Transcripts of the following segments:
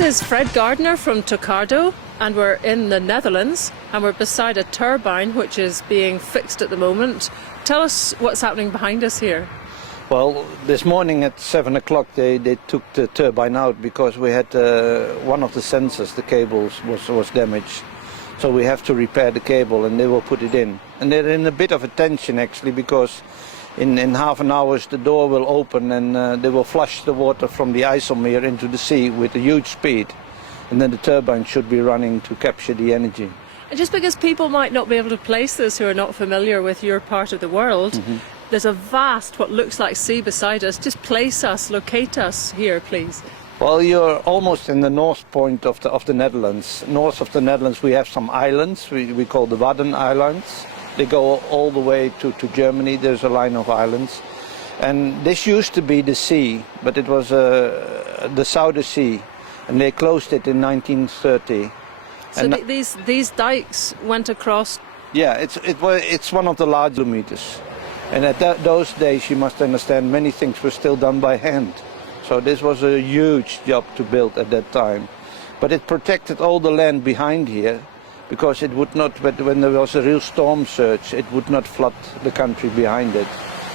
This is Fred Gardner from Tocardo, and we're in the Netherlands, and we're beside a turbine which is being fixed at the moment. Tell us what's happening behind us here. Well, this morning at 7 o'clock they took the turbine out because we had one of the sensors, the cables, was damaged. So we have to repair the cable and they will put it in. And they're in a bit of a tension actually because in half an hour the door will open and they will flush the water from the IJsselmeer into the sea with a huge speed. And then the turbine should be running to capture the energy. And just because people might not be able to place this who are not familiar with your part of the world, there's a vast, what looks like sea beside us. Just place us, locate us here, please. Well, you're almost in the north point of the Netherlands. North of the Netherlands we have some islands, we call the Wadden Islands. They go all the way to Germany, there's a line of islands. And this used to be the sea, but it was the Southern Sea, and they closed it in 1930. So these dikes went across? Yeah, it's one of the large kilometers. And at those days, you must understand, many things were still done by hand. So this was a huge job to build at that time. But it protected all the land behind here, because it would not, when there was a real storm surge, it would not flood the country behind it.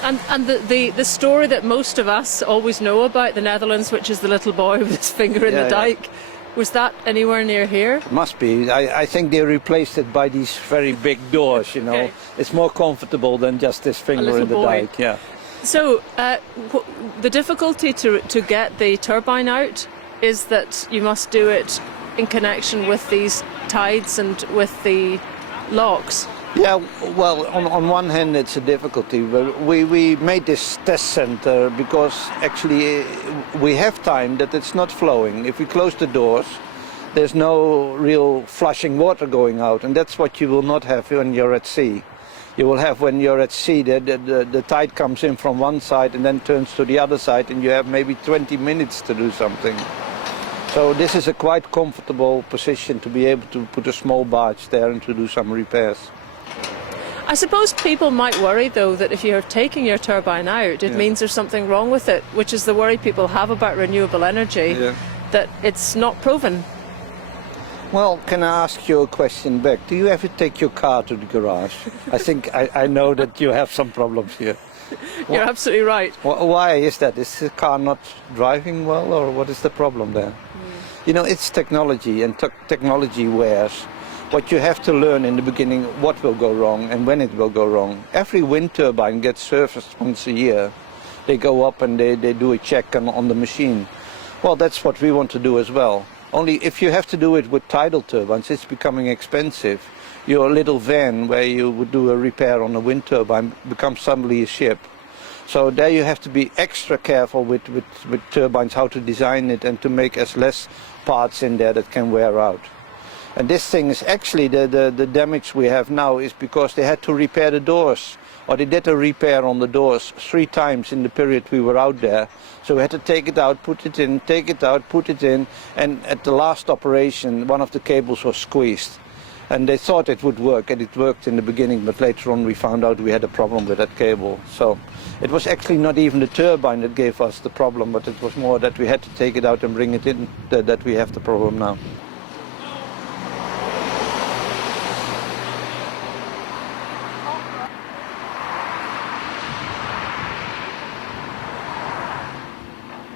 And the story that most of us always know about the Netherlands, which is the little boy with his finger in the dike, was that anywhere near here? It must be. I think they replaced it by these very big doors, you know. Okay. It's more comfortable than just this finger in the dike. Yeah. So the difficulty to get the turbine out is that you must do it in connection with these tides and with the locks. Yeah, well, on one hand it's a difficulty, but we made this test center because actually we have time that it's not flowing. If we close the doors, there's no real flushing water going out, and that's what you will not have when you're at sea. You will have when you're at sea that the tide comes in from one side and then turns to the other side, and you have maybe 20 minutes to do something. So this is a quite comfortable position to be able to put a small barge there and to do some repairs. I suppose people might worry, though, that if you're taking your turbine out, it means there's something wrong with it, which is the worry people have about renewable energy, that it's not proven. Well, can I ask you a question back? Do you ever take your car to the garage? I think I know that you have some problems here. You're absolutely right. Why is that? Is the car not driving well, or what is the problem there? You know, it's technology, and technology wears. What you have to learn in the beginning, what will go wrong and when it will go wrong. Every wind turbine gets serviced once a year. They go up and they do a check on the machine. Well, that's what we want to do as well. Only if you have to do it with tidal turbines, it's becoming expensive. Your little van where you would do a repair on a wind turbine becomes suddenly a ship. So there you have to be extra careful with turbines, how to design it and to make as less parts in there that can wear out. And this thing is actually the damage we have now is because they had to repair the doors, or they did a repair on the doors 3 times in the period we were out there. So we had to take it out, put it in, take it out, put it in, and at the last operation one of the cables was squeezed. And they thought it would work, and it worked in the beginning, but later on we found out we had a problem with that cable. So it was actually not even the turbine that gave us the problem, but it was more that we had to take it out and bring it in that we have the problem now.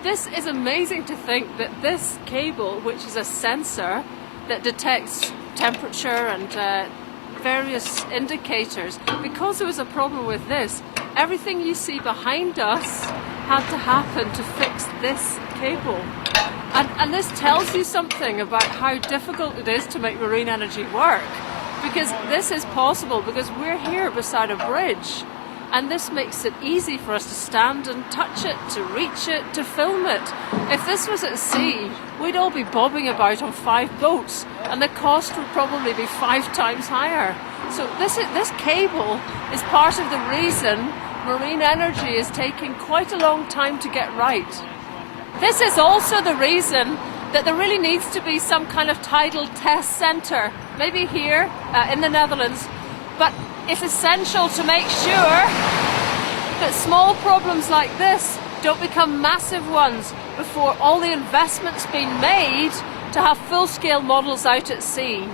This is amazing to think that this cable, which is a sensor that detects temperature and various indicators, because there was a problem with this, everything you see behind us had to happen to fix this cable. And this tells you something about how difficult it is to make marine energy work, because this is possible because we're here beside a bridge. And this makes it easy for us to stand and touch it, to reach it, to film it. If this was at sea, we'd all be bobbing about on 5 boats, and the cost would probably be 5 times higher. So this cable is part of the reason marine energy is taking quite a long time to get right. This is also the reason that there really needs to be some kind of tidal test centre, maybe here in the Netherlands, but it's essential to make sure that small problems like this don't become massive ones before all the investment's been made to have full-scale models out at sea